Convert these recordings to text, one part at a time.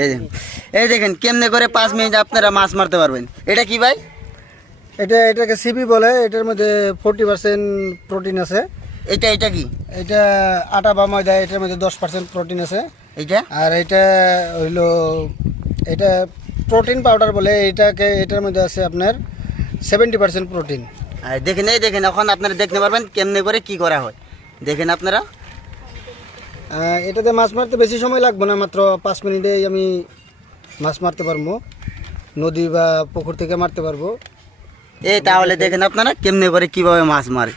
এই দেখেন, এই দেখেন কেমনে করে 5 মিনিট আপনারা মাছ মারতে পারবেন। এটা কি ভাই? এটাকে সিবি বলে। এটার মধ্যে 40% প্রোটিন আছে। এটা কি? এটা আটা বা ময়দা, এটার মধ্যে 10% প্রোটিন আছে। এইটা আর এটা হইলো এটা প্রোটিন পাউডার বলে। এটার মধ্যে আছে আপনার 70% প্রোটিন। আর দেখেন, এই দেখেন এখন আপনারা দেখতে পারবেন কেমনে করে কি করা হয়। দেখেন আপনারা, এটাতে মাছ মারতে বেশি সময় লাগবে না, মাত্র 5 মিনিটেই আমি মাছ মারতে পারবো। নদী বা পুকুর থেকে মারতে পারবো। এই তাহলে দেখেন আপনারা কেমনে করে কিভাবে মাছ মারে।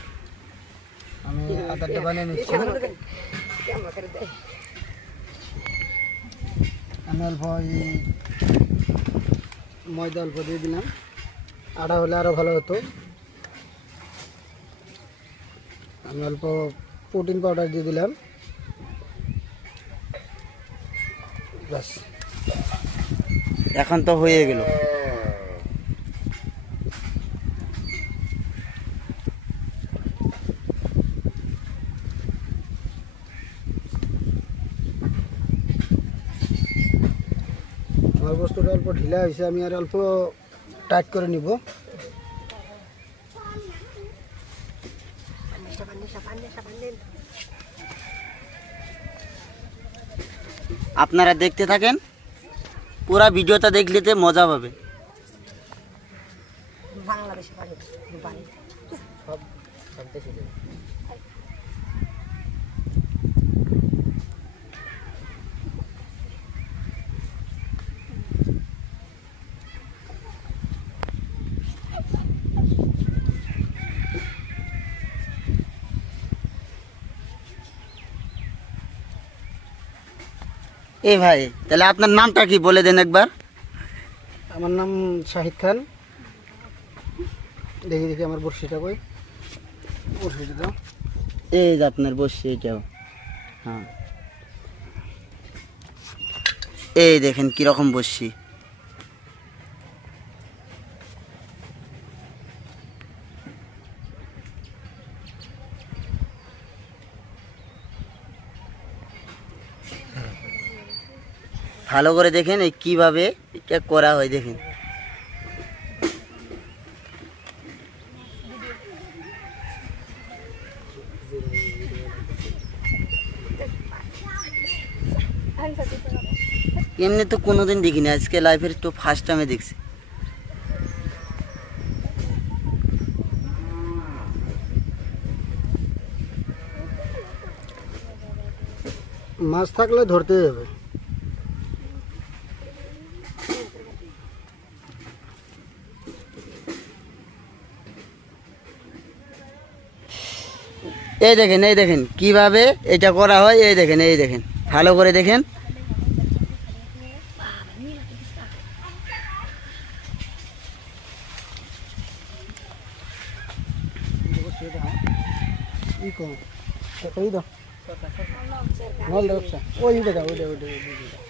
আমি আটাটা বানিয়ে নিচ্ছি। আমি অল্প ময়দা অল্প দিয়ে দিলাম। আটা হলে আরও ভালো হতো। আমি অল্প প্রোটিন পাউডার দিয়ে দিলাম। ব্যাস, এখন তো হয়ে গেল। আমার বস্তুটা অল্প ঢিলা হয়েছে, আমি আর অল্প টাইট করে নিব। আপনারা দেখতে থাকেন, পুরা ভিডিওটা দেখলে তো মজা পাবে। এ ভাই, তাহলে আপনার নামটা কি বলে দেন একবার। আমার নাম শাহিদ খান। দেখি দেখি আমার বড়শিটা কই। বড়শিটা দাও। এই যে আপনার বসছে এটাও। হ্যাঁ, এই দেখেন কিরকম বসছি। ভালো করে দেখেন এই কিভাবে এটা করা হয়। দেখেন এমনি তো কোনোদিন দেখিনি, আজকে লাইফের তো ফার্স্ট টাইমে দেখছি। মাছ থাকলে ধরতেই হবে। এই দেখেন, এই দেখেন কিভাবে এটা করা হয়। এই দেখেন, এই দেখেন ভালো করে দেখেন।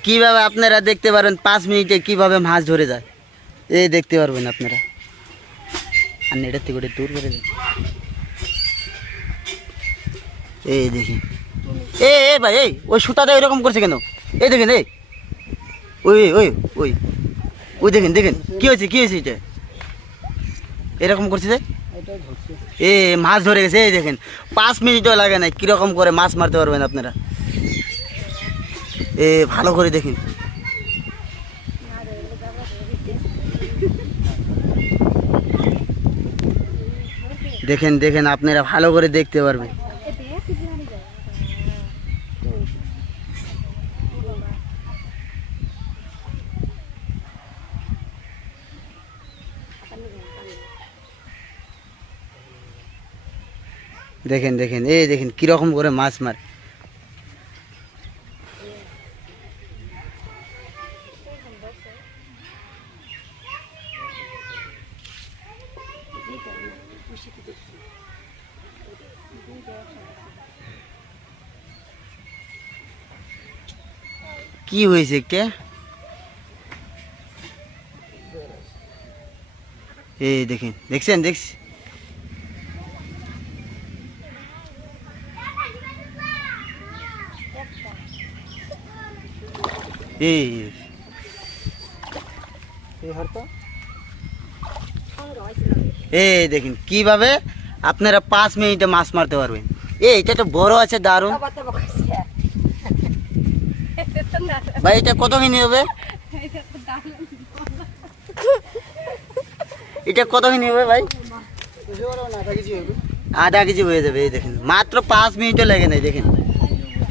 কিভাবে আপনারা দেখতে পারবেন 5 মিনিটে কিভাবে মাছ ধরে যায়। এই দেখতে পারবেন আপনারা। আর এটার থেকে ওটা দূর করে দেন। এই দেখেন, এ ভাই, এই ওই সুতাটা এরকম করছে কেন? এই দেখেন, এই ওই ওই ওই ওই দেখেন, দেখেন কি হয়েছে, কি হয়েছে এটা এরকম করছে যে এ মাছ ধরে গেছে। এই দেখেন 5 মিনিটও লাগে না, কিরকম করে মাছ মারতে পারবেন আপনারা। এ ভালো করে দেখেন। দেখেন দেখেন আপনারা ভালো করে দেখতে পারবেন। দেখেন দেখেন, এই দেখেন কিরকম করে মাছ মারে। কি হয়েছে কে? এই দেখেন, দেখছেন, দেখছি এই এই হরতো এই দেখেন কিভাবে আপনারা 5 মিনিটে মাছ মারতে পারবেন। এটা তো বড় আছে দারুন ভাই। এটা কত মিনিট হবে? এটা কত মিনিট হবে ভাই? আধা কেজি হবে। আধা কেজি হয়ে যাবে। এই দেখেন মাত্র 5 মিনিটও লাগে নাই। দেখেন